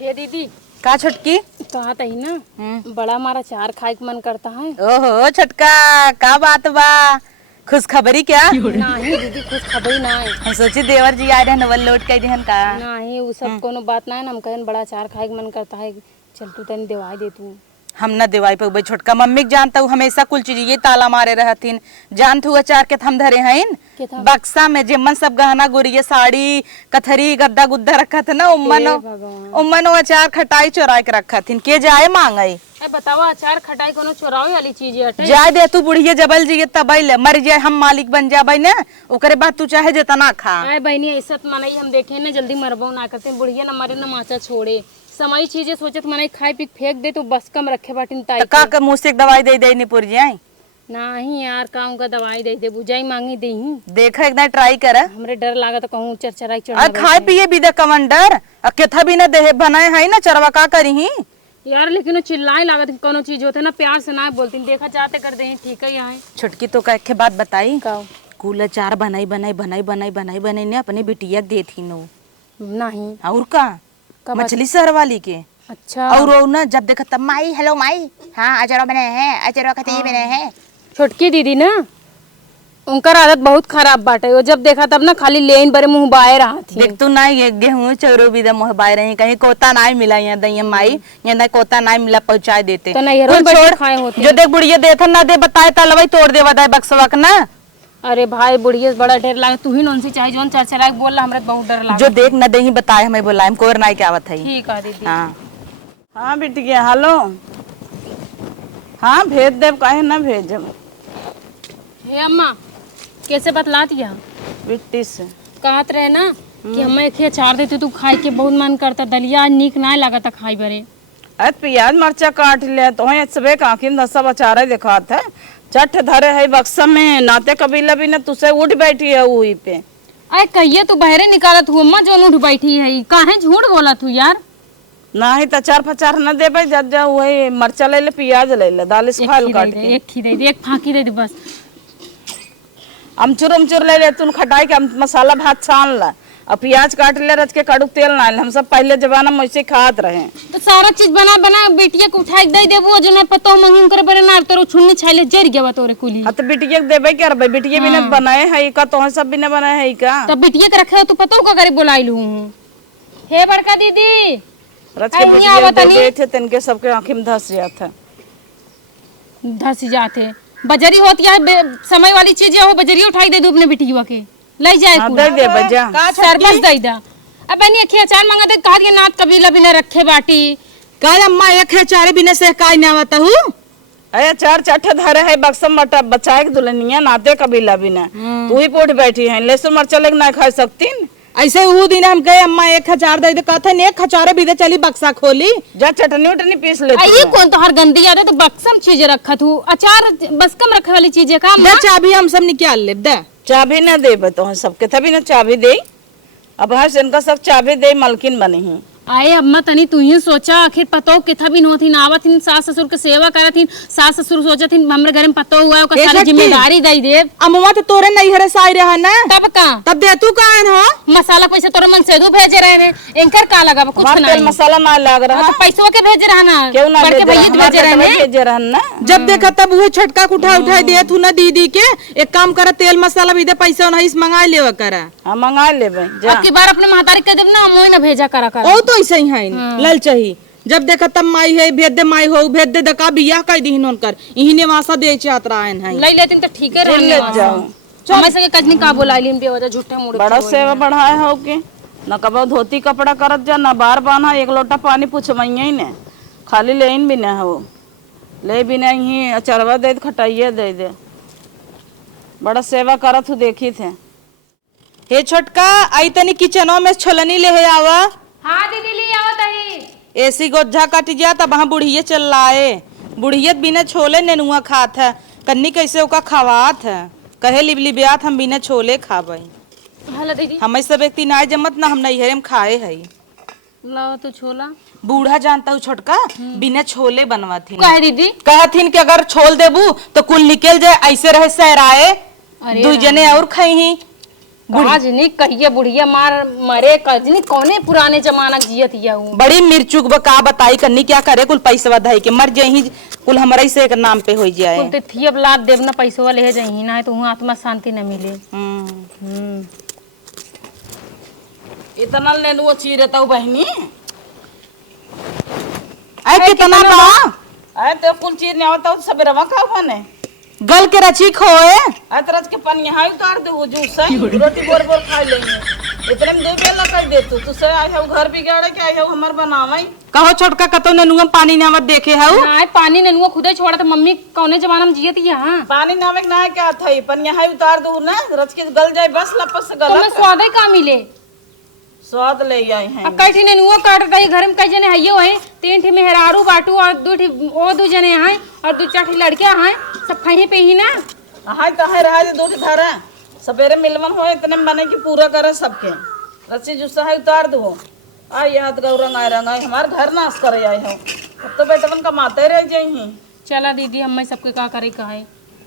हे दीदी का छोटकी कहा तही ना बड़ा हमारा चार खाए का मन करता है। ओहो छोटका का बात बा खुशखबरी क्या नहीं दीदी कुछ खबर ना है। हम सोची देवर जी आ रहे नवल लौट के दिहन का नहीं वो सब कोनो बात ना है ना, हम कहन बड़ा चार खाए का मन करता है। चल तू तनी दवाई दे तू। हम न देवाई पे भाई छोटका मम्मी के जानता हूँ हमेशा कुल चीज ये ताला मारे रहतीन जानत हुआ चार के हम धरे हैं बक्सा में जेमन सब गहना गुड़िया साड़ी कथरी गद्दा गुद्दा रखा था ना उम्मन अचार खटाई चोरा के रखा थी के जाए मांगे बताओ अचार खटाई कोनो चोरावे वाली चीज है। जाए दे तू बुढ़िया जबल जी तबई ले मर जाए हम मालिक बन जाबे ना ओकरे बाद तू चाहे जितना खा। अरे बहनी ऐसा मनाई हम देखे ना जल्दी मरबो ना करते बुढ़िया न मरे न माचा छोड़े समय चीजें सोचत मनाई खाए पी फेंक दे तो बस कम रखे बाटिन ताई का मुँह से दवाई दे दे निपुर जाए नहीं यार काम का दवाई दे दे बुझाई मांगी दे ही देखा एकदम ट्राई कर हमरे डर लागा तो कहूँ चरचराई चढ़ा खाए पिए भी दे कमंडर केथा भी न देहे बनाए है ना चरवा का करी ही यार लेकिन वो चिल्लाए लागत कोनो चीज होते ना प्यार से ना बोलती देखा चाहते कर दे ठीक है यहाँ छुटकी तो कह के बात बताई कुल अचार बनाई बनाई बनाई बनाई बनाई बनाई ने अपने बिटिया दे थी नो नहीं और का मछली शहर वाली के अच्छा और वो ना जब देखा तब माई हेलो माई हाँ अचार बने हैं अचार खते बने हैं छोटकी दीदी ना उनका आदत बहुत खराब बाटे वो जब देखा तब ना खाली लेन बरे मुंह बाए रहा थी देख तू ना ये गेहूं चौरो भी मुंह बाए रही कहीं कोता ना मिला यहाँ दही माई यहाँ ना कोता ना मिला पहुंचा देते तो नहीं खाए होते जो देख बुढ़िया देता ना दे बताए तलवाई तोड़ दे बताए बक्सवक ना। अरे भाई बुढ़िया बड़ा डर लागे तू ही नोन से चाहे जोन चरचरा बोल रहा हमरा बहुत डर लागे जो देख न दे ही बताए हमें बोला हम कोर नाई क्या आवत है। ठीक है दीदी हाँ हाँ बिटिया हेलो हाँ भेज देव काहे ना भेजब हे अम्मा कैसे बतला दिया बिट्टी से कहत रहे ना कि हमें एक अचार देते तू खाए के बहुत मन करता दलिया नीक ना लगा था खाई बरे अरे प्याज मरचा काट ले तो सबे काकिन सब अचार दिखात है चट धरे है बक्सा में नाते कबीला भी न तुसे उठ बैठी है वही पे। अरे कहिए तू बहरे निकालत हूँ अम्मा जो उठ बैठी है काहे झूठ बोला तू यार ना ही तचार फचार न दे भाई जब जा वही मरचा ले ले प्याज ले ले दाल से फाल काट के एक ही दे दे एक फाकी दे दे बस अमचूर ले ले तू खटाई के मसाला भात छान ला और प्याज काट ले रच के कड़ू तेल ना हम सब पहले जमाना में ऐसे खात रहे तो सारा चीज बना बना बेटिया को उठाई दे देबो जो ना पतो मंगिन करे बरे ना तोरो छुन्नी छाले जर गया तोरे कुली हां तो बिटिया के देबे क्या रे बिटिया भी ने बनाए है का तो सब भी ने बनाए है का तब बिटिया के रखे हो तो पतो का करे बुलाइलू हे बड़का दीदी रच के बिटिया दे थे तनके सबके आंखी में धस जाता धस जाते बजरी होती है समय वाली चीज हो बजरी उठाई दे दू अपने बिटिया के ले जाए दे दे बजा सरबस दे दा अब बनी एक अचार मांगा दे कहा के नात कबीला भी न रखे बाटी का अम्मा एक अचार बिना से काय ना आवता हूँ अरे चार चट्टे धरे है बक्सम मटा बचाए के दुल्हनिया नाते कबीला भी न तू ही पोट बैठी है लहसुन मरचा लेके ना खा सकती ऐसे वो दिन हम गए अम्मा एक हजार दे कहते एक हजार भी दे चली बक्सा खोली जा चटनी उटनी पीस ले ये कौन तो हर गंदी आदत तो बक्सम चीज रखा तू अचार बस कम रखे वाली चीज है काम चाबी हम सब निकाल ले दे चाबी न दे तो सबके तभी न चाबी दे अब हाँ इनका सब चाबी दे मलकिन बनी ही आए अम्मा तनी तू ही सोचा आखिर पतो किथा भी नोथी नावत हिन सास ससुर के सेवा करत हिन सास ससुर सोचत हिन हमरे घर में पतो हुआ ओका सारी जिम्मेदारी दई दे अम्मा तो तोरे नहीं हरे साई रहा ना तब का तब दे तू कान हो मसाला पैसा तोरे मन से दू भेजे रहे रे एंकर का लगा कुछ नहीं मसाला ना लग रहा तो पैसों के भेजे रहा ना क्यों ना बड़के भैया भेजे रहे भेजे रहा ना जब देखा तब वो छटका उठा दिया तू ना दीदी के एक काम कर तेल मसाला भी दे पैसा नहीं मंगा लेवा करा हां मंगा लेबे अब की बार अपने महतारी के देब ना मोई ना भेजा करा कर ओ तो ऐसे ही है लल चाहिए जब देखा तब माई है भेद दे माई हो भेद दे दका बियाह कर दी हिनन कर इही ने वासा दे चाहत रहन है ले लेतिन तो ठीक है रहने जाओ हमें से कजनी का बोलाइलिन बेवजह झूठे मुड़े बड़ा सेवा बढ़ाए हो के न कबो धोती कपड़ा करत जा न बार बाना एक लोटा पानी पूछमइए ही ने खाली लेन भी न हो ले भी नहीं अचरवा दे खटाइए दे दे बड़ा सेवा करत हूँ देखी थे। हे छोटका आई तनी किचनों में छोलनी ले आवा। हाँ दीदी ले आओ तही ऐसी गोझा कट गया तब वहाँ बुढ़िया चल लाए बुढ़ियत बिना छोले नेनुआ खात है कन्नी कैसे ओका खवात है कहे लिबली ब्यात हम बिना छोले खाबे हेलो दीदी हमें सब व्यक्ति ना जमत ना हम नहीं हम खाए है लाओ तो छोला बूढ़ा जानता हूँ छोटका बिना छोले बनवा थी कहे दीदी कहथिन कि अगर छोल देबू तो कुल निकल जाए ऐसे रहे सहराए दू जने और खाई ही काजनी कहिए बुढ़िया मार मरे काजनी कौने पुराने जमाना जियत या हूँ। बड़ी मिर्चुक बका बताई कन्नी क्या करे कुल पैसा धई के मर जाही कुल हमारे से एक नाम पे हो जाए। कुल थी अब लाद देव ना पैसवा ले जाही ना तो वहाँ आत्मा शांति न मिले। इतना नेनुआ चीरता बहनी अरे कितना बा अरे तो कुल चीज नहीं आवता सब रवा का बने गल के रची खोए अरे तरह के पनिया हाई उतार दे वो जूस है रोटी बोर बोर खा लेंगे इतने में दे बेला कर दे तू से आए हो घर बिगाड़े के आए हो हमर बनावे कहो छोटका कतो नेनुआ पानी ने मत देखे है ना पानी नेनुआ खुदे छोड़ा था मम्मी कौने जमाना में जियत यहाँ पानी नामे ना क्या था पनिया हाई उतार दू ना रच के गल जाए बस लपस से तो गल मैं स्वाद ही का मिले स्वाद ले आई हैं अब कई नेनुआ काट दई घर में कई जने हइयो है 3 ठी मेहरारू बाटू और 2 ठी ओ 2 जने हैं और 2-4 ठी लड़कियां हैं सब कहीं पे ही ना हाय तो है रहा दो धारा सवेरे मिलवन हो इतने बने की पूरा करे सबके रस्सी जुस्सा है उतार दो आई हाथ गौरंग आए रंग आए हमारे घर नाश करे आए हो अब तो बेटवन कमाते रह जाई चला दीदी हम सबके का करे कहे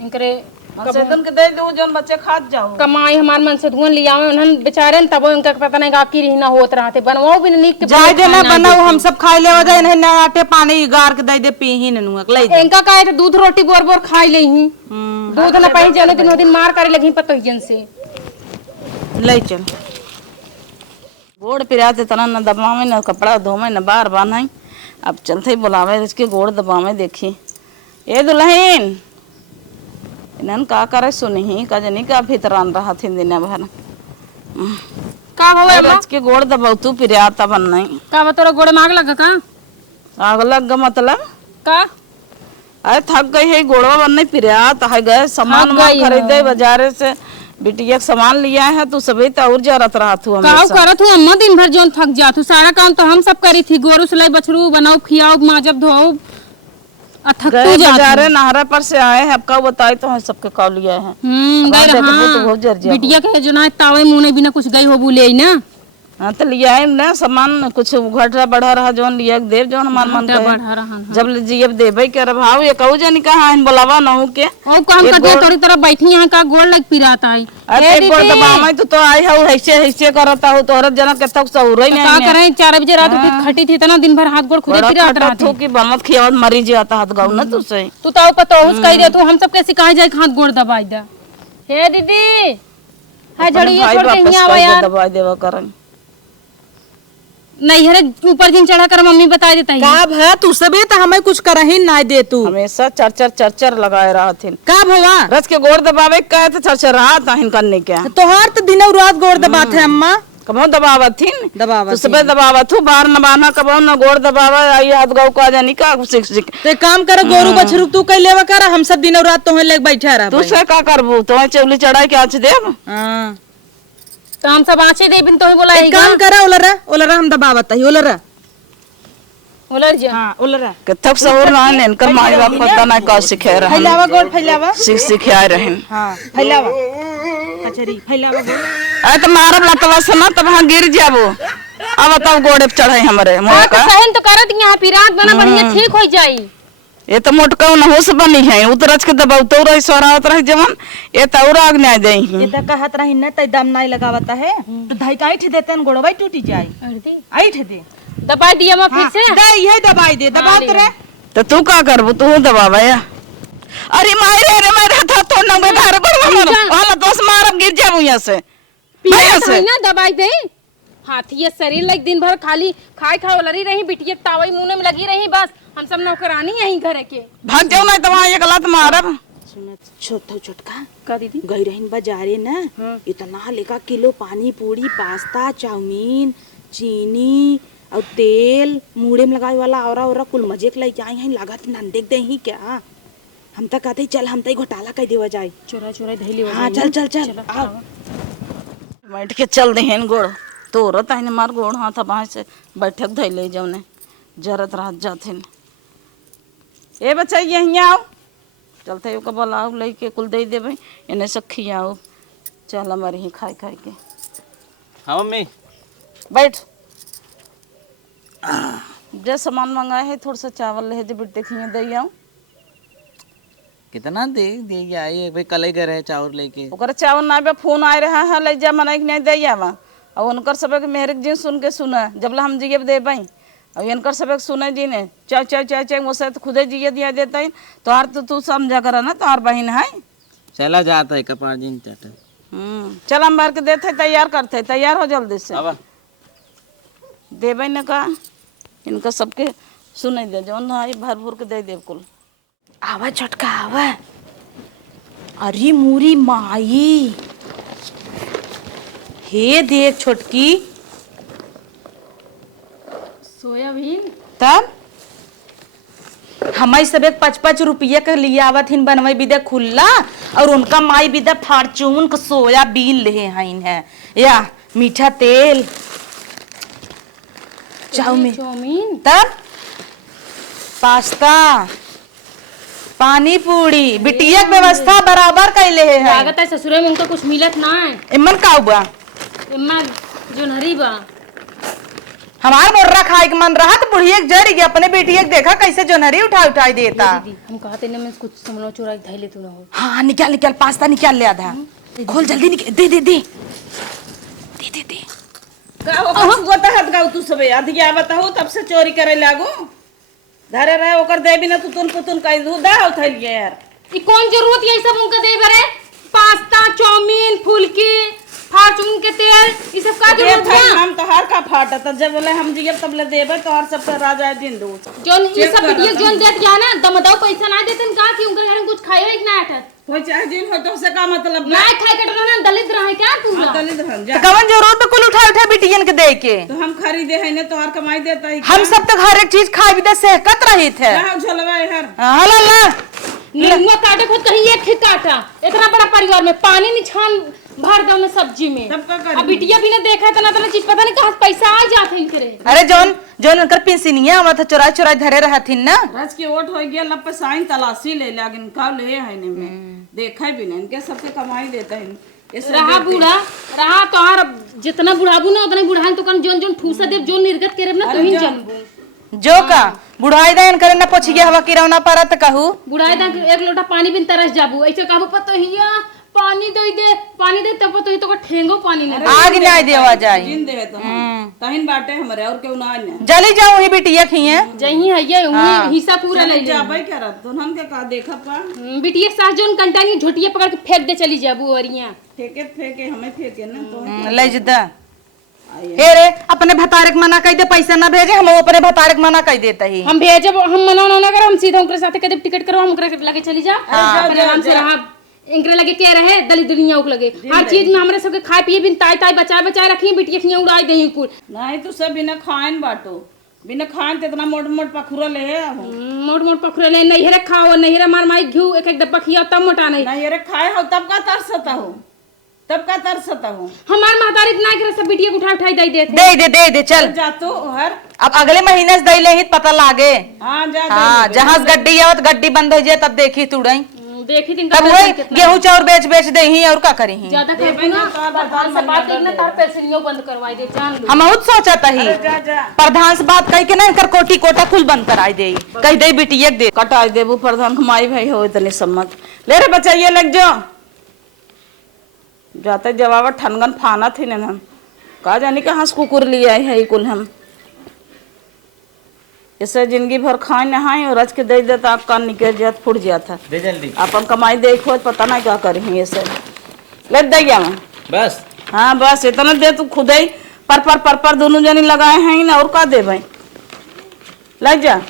इनकरे सेतन के दे दो जोन बच्चे खात जाओ कमाई हमार मन से धुन लिया उन्हन बेचारे न तब उनका पता नहीं गाकी रही ना होत रहते बनवाओ भी नहीं के जाय दे ना बनाओ हम सब खाई लेवा जाए नहीं ना आटे पानी गार के दे दे पी ही नेनुआ ले जा इनका काहे दूध रोटी बोर बोर खाई ले ही दूध ना पाई जाने दिन मार करे लगी पतोहियन से ले चल गोड़ पिराते तना न दबावे न कपड़ा धोवे न बार बांधाई अब चलते ही बुलावे इसके गोड़ दबावे देखी ए दुल्हन इन्हन का करे सुनही का जनी का भीतरान रहा थी दिन भर का होवे रच के गोड़ दबाऊ तू पिराता बन नहीं का तोरा गोड़े माग लगा का आग लग ग मतलब का अरे थक गई है गोड़वा बन नहीं पिरात है गए सामान खरीदे बाजारे से बिटिया सामान लिया है तू सभी तो और जरत रहा तू का करत हूं अम्मा दिन भर जोन थक जात हूं सारा काम तो हम सब करी थी गोरू सलाई बछरू बनाओ खियाओ माजब धोओ गए बाजारे नहरा पर से आए हैं अब का बताई तो सबके कॉल लिया है गई रहा बिटिया के जो ना तावे मुंह ने बिना कुछ गई हो बोले ना हाँ तो लिया है ना सामान कुछ घटा बढ़ा रहा जोन लिया देव जोन हमार मन का जब जीव देबे के भाव ये कहू जनी कहा है बोलावा नहु के ओ काम कर दे तोरी तरफ बैठी यहां का गोड़ लग पिराता है अरे गोड़ दबावे तो आई हूं ऐसे ऐसे करता हूं तोहर जना के तक सौरई नहीं का करे 4 बजे रात उठ खटी थी इतना दिन भर हाथ गोड़ खुदे पिरात रहा तू की बनत खियावत मरी जाता हाथ गाऊ ना तू से तू तो पता हुस कह दे तू हम सब कैसे कहा जाए हाथ गोड़ दबाई दे हे दीदी हां झड़िया छोड़ के यहां आवा यार दबाई देवा करन नहीं है ऊपर दिन चढ़ा कर मम्मी बता देता है का भा तू सबे तो हमें कुछ करही ना दे तू हमेशा चरचर लगाए रहा थिन का भवा रच के गोड़ दबावे का तो चरचर रहा था हिन करने के तोहार तो दिनों रात गोड़ दबात है अम्मा कबो दबावत थिन दबावत तू सबे दबावत हूं बाहर न बाना कबो न गोड़ दबावा आई हाथ गाऊ का जानी का सिक ते काम कर गोरू बछरू तू कई लेवा कर हम सब दिनों रात तोहे लेके बैठा रह तू से का करबू तो चौली चढ़ाई के आज देव हां तो हम सब आंचे दे बिन तो ही बोला एक काम करा ओलरा हम दबावत है ओलरा उलर जा हां ओलरा कथक सहूर ना इनकर माई बाप पता ना का सिखे रहे फैलावा गोड़ फैलावा सिखाए रहन हां फैलावा कचरी फैलावा गोड़ अरे तो मारब लतवा से ना तब हां गिर जाबो अब तब गोड़े पे चढ़े हमरे मोह का सहन तो करत यहां पिरात बना बढ़िया ठीक हो जाई ये तो मोटका न होस बनी है उतरच के दबाउ तो रही सोरावत रही जमन ये तो और आग नहीं देई ये तो कहत रही न त दम नहीं लगावता है तो धाई काई ठे देते न गोड़वा टूटी जाए आई ठे दे दबा दिया मैं फिर से दे ये दबाई दे दबात रे तो तू का करबू तू दबावा या अरे मारे था तो न में धार पर वाला दोस मारब गिर जाबू यहां से पिया से ना दबाई दे हाथी ये शरीर लाइक दिन भर खाली खाए खाए लरी रही बिटिया तावई मुंह में लगी रही बस हम सब नौकरानी यहीं घर के भाग जाओ ना तो वहां एक लात मारब सुनत छोटका का दीदी गई रहीन बाजारे ना इतना लेका किलो पानी पूरी पास्ता चाउमीन चीनी और तेल मुड़े में लगाए वाला और कुल मजे के लेके आई हैं लागत ना देख दे ही क्या हम तक कहते चल हम तक घोटाला कह देवा जाए चोरा चोरा धैली हां चल आओ बैठ के चल देहन गोड़ तोरत है मार गोड़ हाथ बाह से बैठक धैले जौने जरत रात जाथिन ए बच्चा यहीं आओ चलते ओके बोलाओ लेके कुल दे देबे एने से खियाओ चल हमारे ही खाए खाए के हाँ मम्मी बैठ जो सामान मंगाए है थोड़ा सा चावल ले दे बिट्टे खिए दे आओ कितना दे दे आई भाई कल ही गए रहे चावल लेके। ओकर चावल ना बे फोन आए रहा है ले जा मना के नहीं दे आवा और उनकर सबे के मेहर जी सुन के सुना जब हम जिए दे भाई और इनकर सबे सुने जी ने चाय चाय चाय चाय मुझसे तो खुदे जिए दिया देता है तोहार तो तू समझा कर ना तोहार बहन है। चला जाता है कपार दिन चट। चल हम बार के देते तैयार करते तैयार हो जल्दी से अब देवे ने कहा इनका सबके सुने दे जौन भाई भर भूर के दे दे कुल। आवा छोटका आवा। अरे मूरी माई हे देख छोटकी सोयाबीन तब हमारी सब एक 5-5 रुपये के लिए आवत हिन बनवाई बिदे खुल्ला और उनका माई बिदे फार्चून का सोयाबीन ले आइन है या मीठा तेल चाउमीन तब पास्ता पानी पूरी बिटिया के व्यवस्था बराबर कैले है लागत है ससुरे में उनका कुछ मिलत ना है। इमन का हुआ इम्मा जोनहरी बा हमार मोर्रा खाए के मन रहा तो बुढ़िया के जर गया अपने बेटी एक देखा कैसे जोनहरी उठा उठाई देता। दीदी हम कहते ना मैं कुछ समझो चोरा के धैले तू ना हो। हाँ निकाल निकाल पास्ता निकाल ले आधा खोल जल्दी निकाल दे दे दे दे दे दे का हो गोता हाथ गाऊ तू सबे अधिया बताओ तब से चोरी करे लागो धरे रहे ओकर दे बिना तू तुन पुतुन कई दू दा उठल गया यार ई कौन जरूरत है सब उनका दे बरे पास्ता चाउमीन फुलकी फार्चून के तेल ई सब का जरूरत है। हम तो हर का फाटा त जब बोले हम जिए तब ले देबे तो और सब राजा दिन दू जोन ई सब बिटिया जोन देत गया ना दमदाऊ पैसा ना देतन का कि उनका घर में कुछ खाए ही ना आटत हो चाहे दिन हो तो से का मतलब ना खाए कटलो ना दलित रहे क्या तू दलित हम जा कवन जरूरत तो कुल उठा उठा बिटियन के दे के तो हम खरीदे है ने तो और कमाई देता है हम सब तो हर एक चीज खाए बिदे सेहकत रही थे। कहां झलवा है हर हला ला नींबू काटे खुद कहीं एक ही काटा इतना बड़ा परिवार में पानी निछान भर दो ना सब्जी में तब का करी? अब बिटिया भी ना देखा है तना चीज पता नहीं कहां से पैसा आ जाते हैं करे। अरे जोन जोन उनकर पिंसिनिया आवत चुराई चुराई धरे रहथिन ना रज के ओट हो गया लप साइन तलाशी ले लागिन का ले है ने में देखा भी नहीं इनके सबके कमाई देता है ये रहा बूढ़ा रहा तोहार जितना बुढ़ाबू ना उतना बुढ़ान तो कन जोन जोन ठूसा देव जोन निर्गत करे ना तुहिन जनबू जो का बुढ़ाई दान करे ना पोछिए हवा किरौना परत कहू बुढ़ाई दा एक लोटा पानी बिन तरस जाबू ऐसे कहबू पतो हिया पानी दे तब तो ही तो ठेंगो पानी ना आग नहीं देवा जाए जिन दे तो तहिन बाटे हमरे और केहू ना आने जली जाऊं ही बिटिया खिए जही है ये उन्हीं हिस्सा पूरा ले जा जाबे करत तो हम के का देखा पा बिटिया के साथ जोन कंटानी झोटिया पकड़ के फेंक दे चली जाबू औरिया फेंके हमें फेंके ना तो ले जदा हे रे अपने भतारक मना कह दे पैसा ना भेजे हम अपने भतारक मना कह देता ही हम भेजब हम मना ना कर हम सीधा उनके साथे कदे टिकट करवा हम उनके लगे चली जा अपने आराम से रहा इनके लगे के रहे दली दुनिया उक लगे हर चीज में हमरे सबके खाए पिए बिन ताई ताई बचाए रखी बिटिया खिया उड़ाई देही कुल नहीं तो सब बिना खाएन बाटो बिना खाएन तो इतना मोट मोट पखुरा ले है मोट मोट पखरे ले नहीं रे खाओ नहीं रे मार माई घिऊ एक एक डब्बा खिया तब मोटा नहीं नहीं अरे खाए हो तब का तरसता हो हमार महतारी इतना करे सब बिटिया को उठाई दे दे चल जा तो हर अब अगले महीने से दैले ही पता लागे हाँ जा हाँ जहाँ से गड्डी आवत गड्डी बंद हो जाए तब देखी तुड़ई देखी दिन तब वही गेहूं चाउर बेच दे ही और का करी ही ज्यादा कर ना प्रधान से बात करना तार पेंशनियों बंद करवाई दे जान लो हम बहुत सोचता ही प्रधान से बात कही के ना इनकर कोटी कोटा खुल बंद कराई दे कह दे बिटिया दे कटाई देबू प्रधान माई भाई हो इतनी सम्मत ले रे बच्चा ये लग जाओ जाते जवाब ठनगन फाना थी न हम का जानी कहाँ से कुकुर लिए आए है कुल हम इससे जिंदगी भर खाए नहाए और रच के दे देता आप कान निकल जात फुट जाता दे जल्दी अपन कमाई देखो पता नहीं क्या करें ये सब ले दैया मैं बस हाँ बस इतना दे तू खुद ही पर दोनों जनी लगाए हैं ना और का दे भाई लग जा